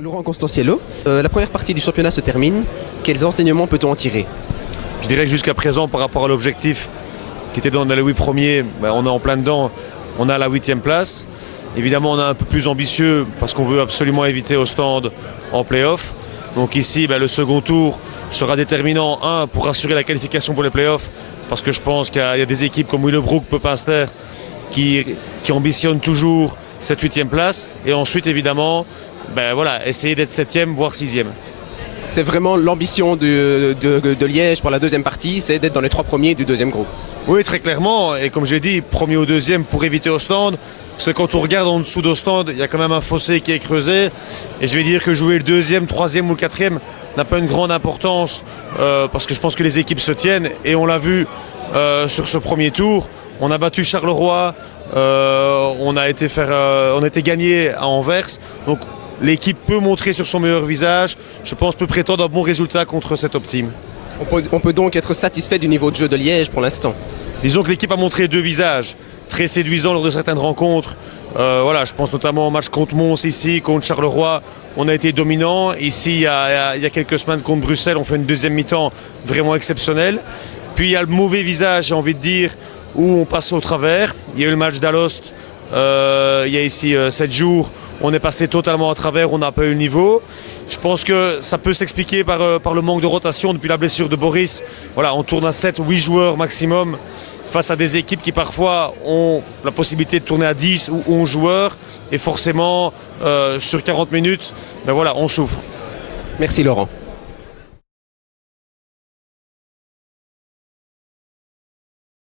Laurent Constanciello, la première partie du championnat se termine. Quels enseignements peut-on en tirer? Je dirais que jusqu'à présent, par rapport à l'objectif qui était dans les 8 premiers, on est en plein dedans, on a la 8e place. Évidemment, on est un peu plus ambitieux parce qu'on veut absolument éviter au stand en play-off. Donc ici, le second tour sera déterminant, pour assurer la qualification pour les play-offs, parce que je pense qu'il y a des équipes comme Willebroek, Pepinster qui ambitionnent toujours cette 8e place. Et ensuite, évidemment, essayer d'être 7e, voire 6e. C'est vraiment l'ambition de Liège pour la deuxième partie, c'est d'être dans les 3 premiers du deuxième groupe. Oui, très clairement. Et comme j'ai dit, premier ou deuxième pour éviter au stand. Parce que quand on regarde en dessous de stand, il y a quand même un fossé qui est creusé. Et je vais dire que jouer le deuxième, troisième ou le quatrième n'a pas une grande importance. Parce que je pense que les équipes se tiennent. Et on l'a vu sur ce premier tour. On a battu Charleroi. On a été gagné à Anvers. Donc l'équipe peut montrer sur son meilleur visage. Je pense peut prétendre un bon résultat contre cette Top Team. On peut donc être satisfait du niveau de jeu de Liège pour l'instant. Disons que l'équipe a montré 2 visages très séduisants lors de certaines rencontres. Je pense notamment au match contre Mons ici, contre Charleroi. On a été dominant. Ici, il y a quelques semaines contre Bruxelles, on fait une deuxième mi-temps vraiment exceptionnelle. Puis il y a le mauvais visage, j'ai envie de dire, où on passe au travers. Il y a eu le match d'Alost, il y a ici 7 jours. On est passé totalement à travers, on n'a pas eu le niveau. Je pense que ça peut s'expliquer par le manque de rotation depuis la blessure de Boris. On tourne à 7 ou 8 joueurs maximum face à des équipes qui parfois ont la possibilité de tourner à 10 ou 11 joueurs. Et forcément, sur 40 minutes, on souffre. Merci Laurent.